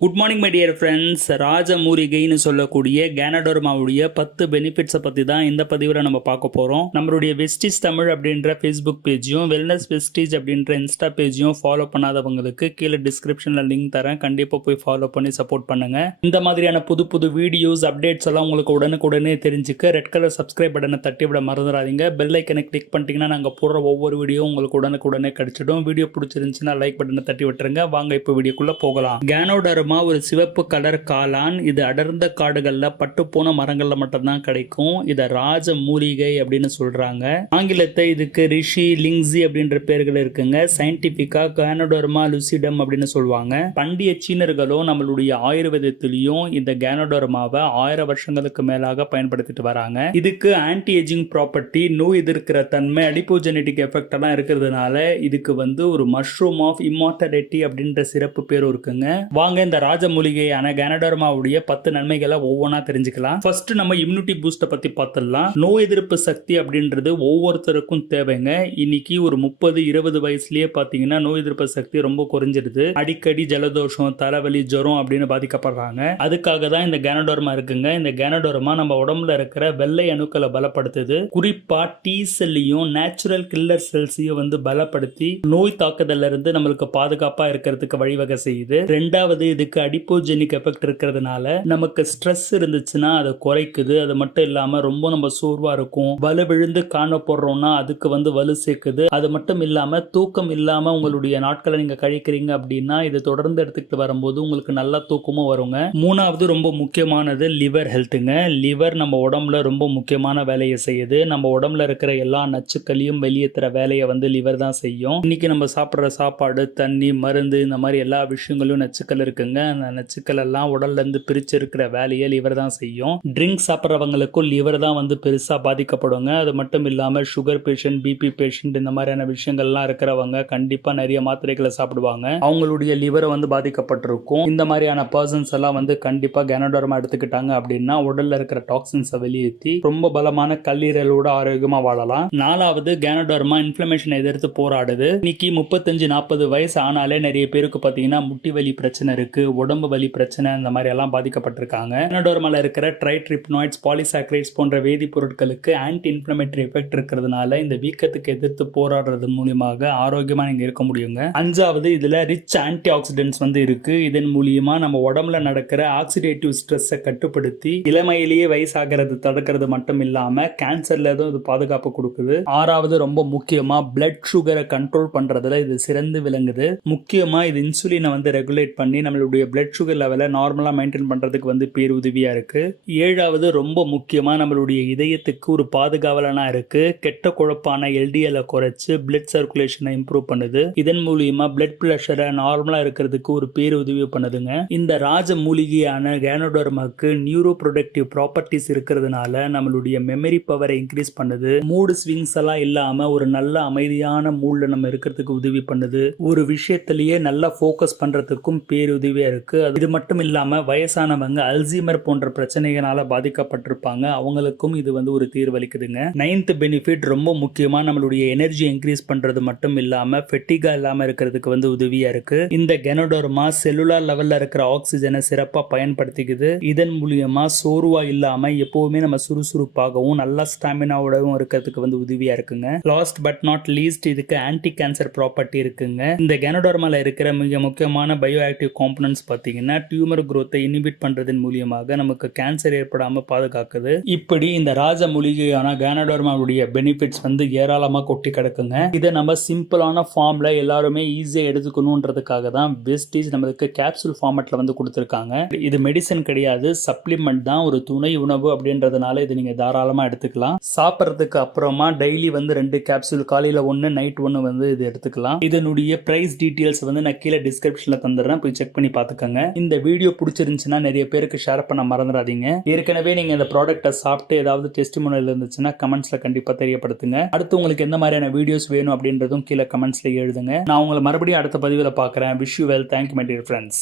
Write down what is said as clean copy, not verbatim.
Good morning my dear friends. ராஜ மூலிகைன்னு சொல்லக்கூடிய கேனடோர்மாவுடைய 10 பெனிஃபிட்ஸை பற்றி தான் இந்த பதிவில் நம்ம பார்க்க போகிறோம். நம்மளுடைய வெஸ்டீஜ் தமிழ் அப்படின்ற ஃபேஸ்புக் பேஜையும் வெல்னஸ் வெஸ்டீஜ் அப்படின்ற இன்ஸ்டா பேஜையும் ஃபாலோ பண்ணாதவங்களுக்கு கீழே டிஸ்கிரிப்ஷனில் லிங்க் தரேன். கண்டிப்பாக போய் ஃபாலோ பண்ணி சப்போர்ட் பண்ணுங்க. இந்த மாதிரியான புது புது வீடியோஸ் அப்டேட்ஸ் எல்லாம் உங்களுக்கு உடனுக்குடனே தெரிஞ்சுக்க ரெட் கலர் சப்ஸ்கிரைப் பட்டனை தட்டி விட மறந்துடாதீங்க. பெல் ஐக்கனை கிளிக் பண்ணிட்டீங்கன்னா நாங்கள் போடுற ஒவ்வொரு வீடியோ உங்களுக்கு உடனுக்குடனே கிடைச்சிடும். வீடியோ பிடிச்சிருந்துச்சுன்னா லைக் பட்டனை தட்டி விட்டுருங்க. வாங்க இப்போ வீடியோக்குள்ளே போகலாம். கேனோடர் ஒரு சிவப்பு கலர் காளான். இது அடர்ந்த காடுகள்ல பட்டு போன மரங்கள்ல மட்டும்தான் கிடைக்கும். இத ராஜ மூலிகை அப்படின்னு சொல்றாங்க. ஆங்கிலத்தை இதுக்கு ரிஷி லிங்ஸி அப்படின்ற பேர்கள் இருக்குங்க. சயின்டிபிக்கா கேனோடர்மா லுசிடம் அப்படின்னு சொல்லுவாங்க. பண்டைய சீனர்களும் நம்மளுடைய ஆயுர்வேதத்திலையும் இந்த கேனோடர்மாவை 1000 வருஷங்களுக்கு மேலாக பயன்படுத்திட்டு வராங்க. இதுக்கு ஆன்டி ஏஜிங் ப்ராப்பர்ட்டி, நோய் எதிர்க்கிற தன்மை, அடிப்போஜெனடிக் எஃபெக்ட் எல்லாம் இருக்கிறதுனால இதுக்கு ஒரு மஷ்ரூம் ஆஃப் இம்மார்டாலிட்டி அப்படின்ற சிறப்பு பேரும் இருக்குங்க. வாங்க இந்த ராஜ மூலிகையான கேனடோர்மாவுடைய 10 நன்மைகளை ஒவ்வொன்றா தெரிஞ்சுக்கலாம். ஃபர்ஸ்ட் நம்ம இம்யூனிட்டி பூஸ்ட பத்தி பார்த்துடலாம். நோய் எதிர்ப்பு சக்தி அப்படின்றது ஒவ்வொருத்தருக்கும் தேவைங்க. இன்னைக்கு ஒரு 30-20 வயசுலயே பாத்தீங்கன்னா நோய் எதிர்ப்பு சக்தி ரொம்ப குறைஞ்சிருது. அடிக்கடி ஜலதோஷம், தலைவலி, ஜுரம் அப்படின்னு பாதிக்கப்படுறாங்க. அதுக்காக தான் இந்த கேனடோர்மா இருக்குங்க. இந்த கேனடோர்மா நம்ம உடம்புல இருக்கிற வெள்ளை அணுக்களை பலப்படுத்துது. குறிப்பா டி செல்லையும் நேச்சுரல் கில்லர் செல்ஸையும் பலப்படுத்தி நோய் தாக்குதல்ல இருந்து நம்மளுக்கு பாதுகாப்பா இருக்கிறதுக்கு வழிவகை செய்யுது. ரெண்டாவது, இதுக்கு அடிப்போஜெனிக் எஃபெக்ட் இருக்கிறதுனால நமக்கு ஸ்ட்ரெஸ் இருந்துச்சுன்னா அதை குறைக்குது. அது மட்டும் இல்லாம ரொம்ப நம்ம சோர்வா இருக்கும், வலு விழுந்து காணப்படுறோம்னா அதுக்கு வலு சேர்க்குது. அது மட்டும் இல்லாம தூக்கம் இல்லாம உங்களுடைய நாட்களை நீங்க கழிக்கிறீங்க அப்படின்னா இது தொடர்ந்து எடுத்துக்கிட்டு வரும்போது உங்களுக்கு நல்ல தூக்கமும் வருங்க. மூணாவது, ரொம்ப முக்கியமானது லிவர் ஹெல்த்துங்க. லிவர் நம்ம உடம்புல ரொம்ப முக்கியமான வேலையை செய்யுது. நம்ம உடம்புல இருக்கிற எல்லா நச்சுக்களையும் வெளியேற்றுற வேலையை லிவர் தான் செய்யும். இன்னைக்கு நம்ம சாப்பிட்ற சாப்பாடு, தண்ணி, மருந்து, இந்த மாதிரி எல்லா விஷயங்களும் நச்சுக்கள் இருக்குங்க. அந்த நச்சுக்கள் எல்லாம் உடல்ல இருந்து பிரிச்சு இருக்கிற வேலையை லிவர் தான் செய்யும். ட்ரிங்க் சாப்பிட்றவங்களுக்கும் லிவர் தான் பெருசா பாதிக்கப்படுங்க. அது மட்டும் இல்லாம சுகர் பேஷண்ட், பிபி பேஷண்ட், இந்த மாதிரியான விஷயங்கள்லாம் இருக்கிறவங்க கண்டிப்பா நிறைய மாத்திரைகளை சாப்பிடுவாங்க. அவங்களுடைய லிவரை பாதிக்கப்பட்டிருக்கும். இந்த மாதிரியான பர்சன்ஸ் எல்லாம் கண்டிப்பா கேனடோர்மா எடுத்துக்கிட்டாங்க அப்படின்னா உடல்ல இருக்கிற டாக்ஸின்ஸை வெளியேற்றி ரொம்ப பலமான கல்லீரலோட ஆரோக்கியமா வாழலாம். நாலாவது, கேனடோர்மா இன்ஃப்ளமேஷனை எதிர்த்து போராடுது. இன்னைக்கு 35-40 வயசு ஆனாலே நிறைய பேருக்கு பாத்தீங்கன்னா முட்டி வலி பிரச்சனை இருக்கு, உடம்பு வலி பிரச்சனை, இந்த மாதிரி எல்லாம் பாதிக்கப்பட்டிருக்காங்க. கேனடோர்மால இருக்கிற ட்ரைட்ரிப்னாய்ட்ஸ், பாலிசாக்கரைட்ஸ் போன்ற வேதிப்பொருட்களுக்கு ஆன்டி இன்ஃப்ளமேட்டரி எஃபெக்ட் இருக்கிறதுனால இந்த வீக்கத்துக்கு எதிர்த்து போராடுறது மூலியமாக ஆரோக்கியமா நீங்க இருக்க முடியுங்க. அஞ்சாவது, இதுல ரிச் ஆன்டி ஆக்சிடென்ட்ஸ் இருக்கு. இதன் மூலியமா நம்ம உடம்புல நடக்கிற ஆக்சிடேட்டிவ் ஸ்ட்ரெஸ்ஸை கட்டுப்படுத்தி இளமையிலேயே வயசாகிறது தடுக்கிறது மட்டும் இல்லாம கேன்சர்ல இது பாதுகாப்பு கொடுக்குது. ஆறாவது, ரொம்ப முக்கியமா பிளட் சுகரை கண்ட்ரோல் பண்றதுல இது சிறந்து விளங்குது. முக்கியமா இது இன்சுலினை ரெகுலேட் பண்ணி நம்மளுடைய பிளட் சுகர் லெவலை நார்மலா மெயின்டைன் பண்றதுக்கு பேருதவியா இருக்கு. ஏழாவது, ரொம்ப முக்கியமா நம்மளுடைய இதயத்துக்கு ஒரு பாதுகாவலனா இருக்கு. கெட்ட கொழுப்பான எல்டிஎல் குறைச்சு பிளட் சர்க்குலேஷனை இம்ப்ரூவ் பண்ணுது. இதன் மூலியமா பிளட் பிரஷரை நார்மலா இருக்கிறதுக்கு ஒரு பேருதவி பண்ணுதுங்க. இந்த ராஜ மூலிகையான கேனடோர்மாக்கு நியூரோ ப்ரொடக்டிவ் ப்ராப்பர்ட்டிஸ் இருக்கிறதுனால நம்மளுடைய மெமரி பவரை இன்க்ரீஸ் பண்ணுது. மூடு ஸ்விங்ஸ் எல்லாம் இல்லாம ஒரு நல்ல அமைதியான மூட்ல நம்ம இருக்கிறதுக்கு உதவி பண்ணுது. ஒரு விஷயத்திலேயே நல்லா ஃபோக்கஸ் பண்றதுக்கும் பேருதவியா இருக்கு. இது மட்டும் இல்லாம வயசானவங்க அல்சீமர் போன்ற பிரச்சனைகளால பாதிக்கப்பட்டிருப்பாங்க, அவங்களுக்கும் இது ஒரு தீர்வளிக்குதுங்க. 9th பெனிஃபிட், ரொம்ப முக்கியமா நம்மளுடைய எனர்ஜி இன்க்ரீஸ் பண்றது மட்டும் இல்லாம ஃபெட்டிகா இல்லாம இருக்கிறதுக்கு உதவியா இருக்கு. இந்த கேனடோர்மா செல்லுலார் லெவல்ல இருக்கிற ஆக்சிஜனை சிறப்பா பயன்படுத்திக்குது. இதன் மூலியமா சோர்வா இல்லாம எப்பவுமே நம்ம சுறுசுறுப்பாகவும் நல்ல ஸ்டாமினாவோடவும் இருக்கிறதுக்கு உதவியா இருக்குங்க. லாஸ்ட் பட் நாட் லீஸ்ட், இதுக்கு ஆன்டி கேன்சர் ப்ராப்பர்ட்டி இருக்குங்க. இந்த கேனடோர்மால இருக்கிற மிக முக்கியமான பயோ ஆக்டிவ் காம்பனன்ட்ஸ் பாத்தீங்கன்னா டியூமர் குரோத்தை இனிபிட் பண்றதன் மூலியமாக நமக்கு கேன்சர் ஏற்படாம பாதுகாக்குது. இப்படி இந்த ராஜ மூலிகையான கேனடோர்மாவுடைய பெனிஃபிட்ஸ் ஏராளமா கொட்டி கிடக்குங்க. இதை நம்ம சிம்பிளான ஃபார்ம்ல எல்லாருமே ஈஸியா எடுத்துக்கணும்ன்றதுக்காக தான் வெஸ்டீஜ் நம்மளுக்கு கேப்சூல் ஃபார்மட்ல கொடுத்திருக்காங்க. இது மெடிசன் கிடையாது, சப்ளிமெண்ட் தான், ஒரு துணை உணவு அப்படின்றதுனால இது நீங்க தாராளமா எடுத்துக்கலாம். சாப்பிட்றதுக்கு அப்புறமா டெய்லி 2 கேப்சூல், காலையில 1, நைட் 1 இது எடுத்துக்கலாம். இதனுடைய பிரைஸ் டீடைல்ஸ் நான் கீழே டிஸ்கிரிப்ஷன்ல தந்துடுறேன், போய் செக் பண்ணி பாத்துக்கோங்க. இந்த வீடியோ பிடிச்சிருந்துச்சுன்னா நிறைய பேருக்கு ஷேர் பண்ண மறந்துடாதீங்க. ஏற்கனவே நீங்க இந்த ப்ராடக்ட்டை சாப்பிட்டு ஏதாவது டெஸ்டிமோனியல் இருந்துச்சுன்னா கமெண்ட்ஸ்ல கண்டிப்பா தெரியப்படுத்துங்க. அடுத்து உங்களுக்கு எந்த மாதிரியான வீடியோஸ் வேணும் அப்படின்றதும் கீழே கமெண்ட்ஸ்ல எழுதுங்க. நான் உங்களை மறுபடியும் அடுத்த பதிவில் பார்க்குறேன். Wish you well. Thank you my dear friends.